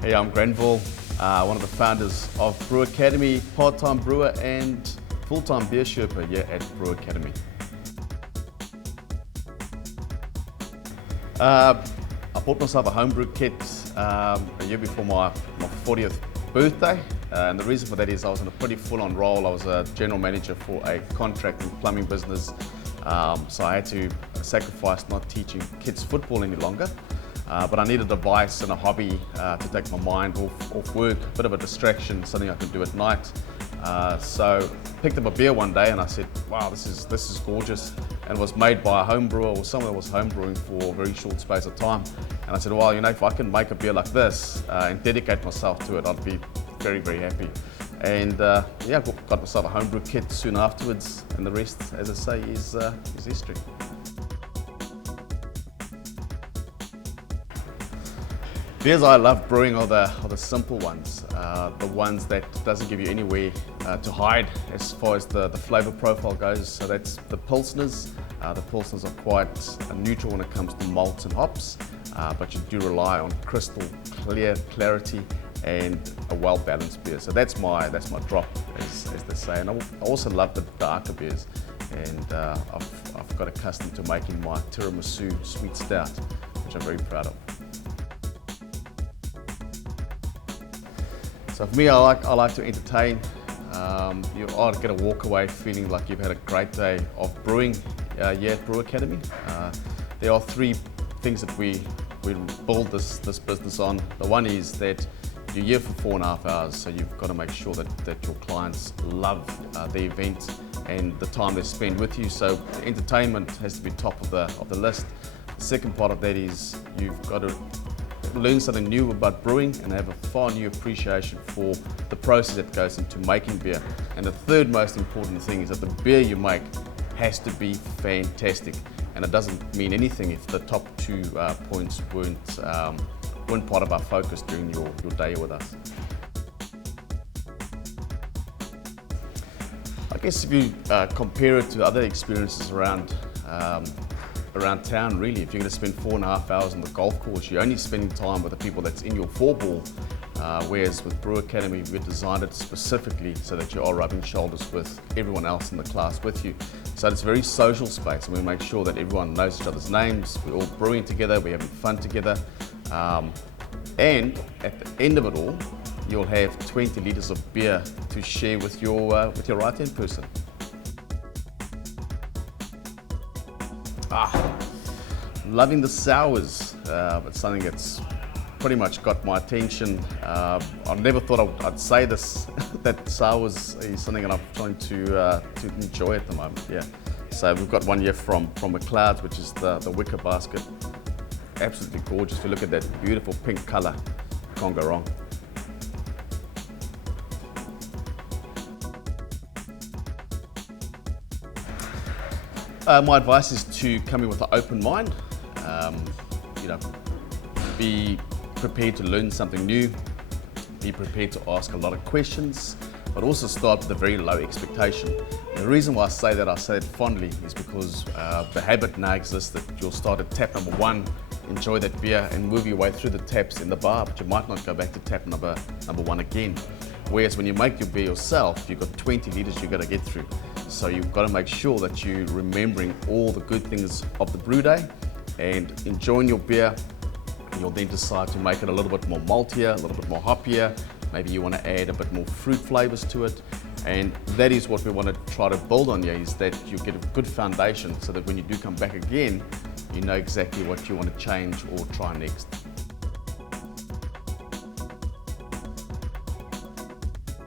Hey, I'm Granville, one of the founders of Brew Academy, part-time brewer and full-time Beer Sherpa here at Brew Academy. I bought myself a homebrew kit a year before my 40th birthday, and the reason for that is I was in a pretty full-on role. I was a general manager for a contract and plumbing business, so I had to sacrifice not teaching kids football any longer. But I needed a vice and a hobby to take my mind off work, a bit of a distraction, something I could do at night. So picked up a beer one day and I said, wow, this is gorgeous. And it was made by a home brewer or someone that was home brewing for a very short space of time. And I said, well, you know, if I can make a beer like this and dedicate myself to it, I'd be very, very happy. And yeah, got myself a homebrew kit soon afterwards, and the rest, as I say, is history. Beers I love brewing are the simple ones, the ones that doesn't give you anywhere to hide as far as the flavour profile goes. So that's the Pilsners. The Pilsners are quite neutral when it comes to malts and hops, but you do rely on crystal clear clarity and a well-balanced beer. So that's my drop, as they say. And I also love the darker beers, and I've got accustomed to making my tiramisu sweet stout, which I'm very proud of. So for me, I like to entertain. You ought to get a walk away feeling like you've had a great day of brewing here at Brew Academy. There are three things that we build this business on. The one is that you're here for 4.5 hours, so you've got to make sure that your clients love the event and the time they spend with you. So entertainment has to be top of the list. The second part of that is you've got to learn something new about brewing and have a far new appreciation for the process that goes into making beer. And the third most important thing is that the beer you make has to be fantastic. And it doesn't mean anything if the top 2 points weren't part of our focus during your day with us. I guess if you compare it to other experiences around town, really, if you're going to spend 4.5 hours on the golf course, you're only spending time with the people that's in your four ball, whereas with Brew Academy, we've designed it specifically so that you are rubbing shoulders with everyone else in the class with you. So it's a very social space, and we make sure that everyone knows each other's names, we're all brewing together, we're having fun together, and at the end of it all, you'll have 20 litres of beer to share with your right-hand person. Loving the sours. It's something that's pretty much got my attention. I never thought I'd say this, that sours is something that I'm trying to enjoy at the moment. Yeah. So we've got one here from McLeod's, which is the wicker basket. Absolutely gorgeous. If you look at that beautiful pink colour, can't go wrong. My advice is to come in with an open mind. You know, be prepared to learn something new, be prepared to ask a lot of questions, but also start with a very low expectation. The reason why I say it fondly is because the habit now exists that you'll start at tap number 1, enjoy that beer and move your way through the taps in the bar, but you might not go back to tap number 1 again. Whereas when you make your beer yourself, you've got 20 litres you've got to get through. So you've got to make sure that you're remembering all the good things of the brew day and enjoying your beer. You'll then decide to make it a little bit more maltier, a little bit more hoppier. Maybe you want to add a bit more fruit flavours to it. And that is what we want to try to build on here, is that you get a good foundation so that when you do come back again, you know exactly what you want to change or try next.